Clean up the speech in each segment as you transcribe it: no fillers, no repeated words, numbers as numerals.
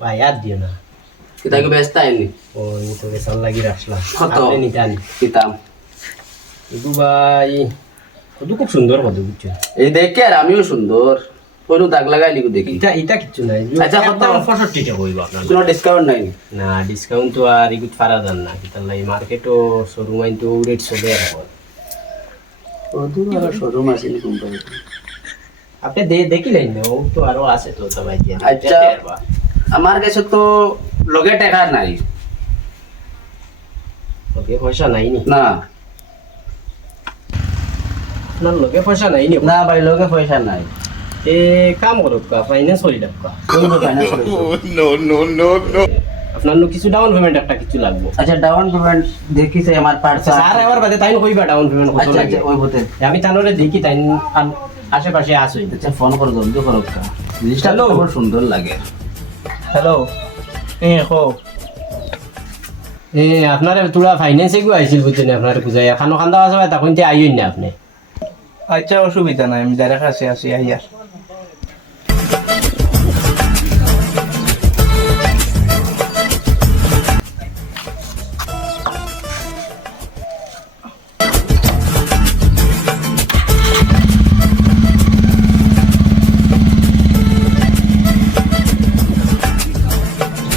ভাই আর দিও না। কিতা কি ব্যস্ত আইনি ও আমি তোকে সাল লাগি রাখলাম। কত? আপনি নিতে আনি। কিতাম এগু ভাই কত খুব সুন্দর কত বুঝছো। এই দেখে আর আমিও সুন্দর কোনো দাগ লাগাই লিখু দেখি এটা কিচ্ছু নাই। আচ্ছা, কত? একদম 65 টাকা হইব আপনার। কোনো ডিসকাউন্ট নাই না ডিসকাউন্ট তো আর ইগুত পারা যান না। কিতার লাই মার্কেটও শোরুম আইন তো রেট চলে এখন। ওদুর আর শোরুম আছে নি কোম্পানি আপনি দেখিলেন না ও তো আরো আছে তো সবাই দিয়ে। আচ্ছা আমার কাছে তো লগে টাকা নাই ওকে পয়সা নাই নি। না আপনার লগে পয়সা নাই নি। না ভাই লগে পয়সা নাই এ কাম করুক কা ফাইন্যান্স করি লাগবা। কোন ফাইনান্স আপনার নো কিছু ডাউন পেমেন্ট একটা কিছু লাগবে। আচ্ছা ডাউন পেমেন্ট দেখিছে আমার পার্সা স্যার এবার বাদে তাই কইবা ডাউন পেমেন্ট কত আচ্ছা লাগে। আচ্ছা ওই বতে আমি তানরে দেখি তাই আশেপাশে আসই। আচ্ছা ফোন করে জলদি করো কা জিনিসটা তো খুব সুন্দর লাগে হ্যালো হো এ আপনার তোরা ফাইন্যান্সে গো আইছিল বুঝছেন আপনার বুঝাই খানো খান্দা আছে তখন তে আইই না আপনি। আচ্ছা অসুবিধা নাই আমি যারা কাছে আসি আইয়ার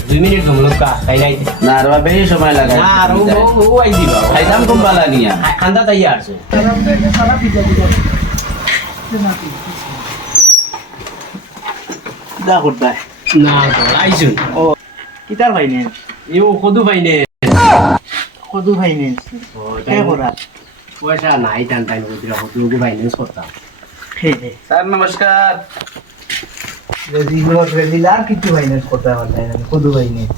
দুই মিনিট ঘুমলো কা তাই নাই না আর বেশি সময় লাগে না আর ও আই দিবা খাইতাম কম বালা নিয়া খান্দা তাই আসছে। দা করতে না আইছুন ও কিতার ফাইন্যান্স ইও কদু ফাইনে কদু ফাইন্যান্স ও কে করা পয়সা নাই টান টাইম কইরা কদু ফাইন্যান্স করতাম। হে হে স্যার নমস্কার রেজিলার কিছু ফাইন্যান্স করতে পারতাম না কদু ফাইন্যান্স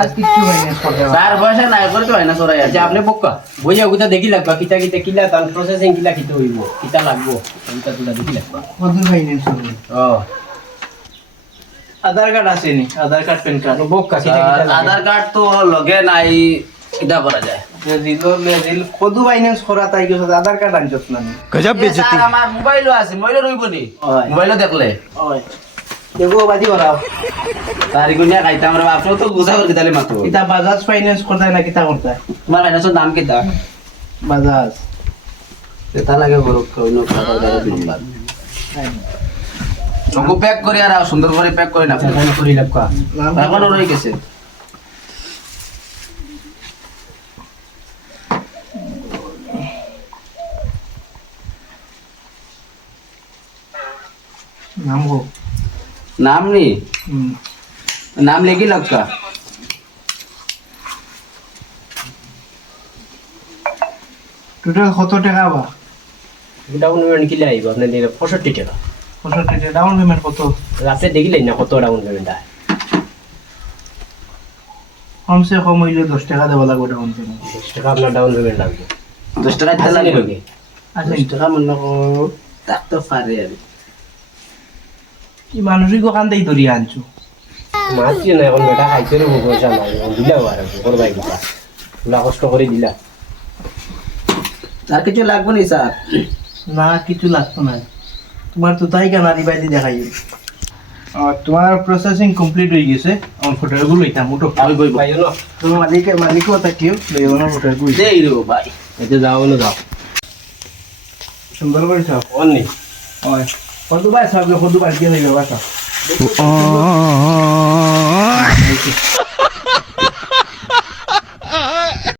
আজ কিছু ফাইন্যান্স করতে স্যার পয়সা নাই করতে হয় না সরাই আচ্ছা আপনি বক্কা বইয়া ওটা দেখি লাগবা কিতা কিতা কিলা তার প্রসেসিং কিলা কিতা হইব কিতা লাগবো ওটা তুলা দেখি লাগবা। কদু ফাইন্যান্স করবে ও আধার কার্ড আছে নি আধার কার্ড প্যান কার্ড বক্কা কিতা কিতা লাগে? আধার কার্ড তো লগে নাই এটা করা যায় রেজিল কদু ফাইন্যান্স করা তাই গেছে আধার কার্ড আনছত না স্যার আমার মোবাইলও আছে মোবাইলও রইব নি হয়। মোবাইলও দেখলে ওই দেখো বাজি করাও তার গুনিয়া খাইতাম রে আপনি তো গুছা করে দিতালে মাত্র কিতা বাজাজ ফাইন্যান্স করতে না কিতা করতে তোমার ফাইনান্সের নাম কিতা বাজাজ এটা লাগে বড় কোন খাবার নাম্বার চকু প্যাক করে আর সুন্দর করে প্যাক করে না আচ্ছা তাই করি লাগবা। এখনো রয়ে গেছে নাম হোক নাম নি নাম লেगी लगता টোটাল কত টাকা বা ডাউন পেমেন্ট কিলা আইব আপনার 65 টাকা। 65 টাকা ডাউন পেমেন্ট কত আপনি দেখিলেন না কত ডাউন পেমেন্ট আয়। কমসে কম হইলে 10 টাকা দেওয়া লাগবে ডাউন পেমেন্ট 10 টাকা আপনার ডাউন পেমেন্ট লাগবে। 10 টাকা দিতে আসেনি লাগবে লগে? 10 টাকা মনে করো তাক তো পারে আর কি মানুষই দোকান দেই ধরিয়া আনছো মাছি না এখন বেটা খাইতে রে পয়সা নাই এখন দিলা আর করবাই কিতা তুলা কষ্ট করে দিলা। আর কিছু লাগবে নি স্যার না কিছু লাগতো না তোমার তো তাই কেন আদি বাইদি দেখাই তোমার প্রসেসিং কমপ্লিট হয়ে গেছে আমার ফটোগুলো লইতাম মোটো আমি বইব ভাইও না তোমার মালিকও তাকিও লইও না ফটোগুলো দেই রে ভাই এতে যাও না যাও সুন্দর করে সব অননি ওই কত বাই সব কত বাই দিয়ে লইবা সব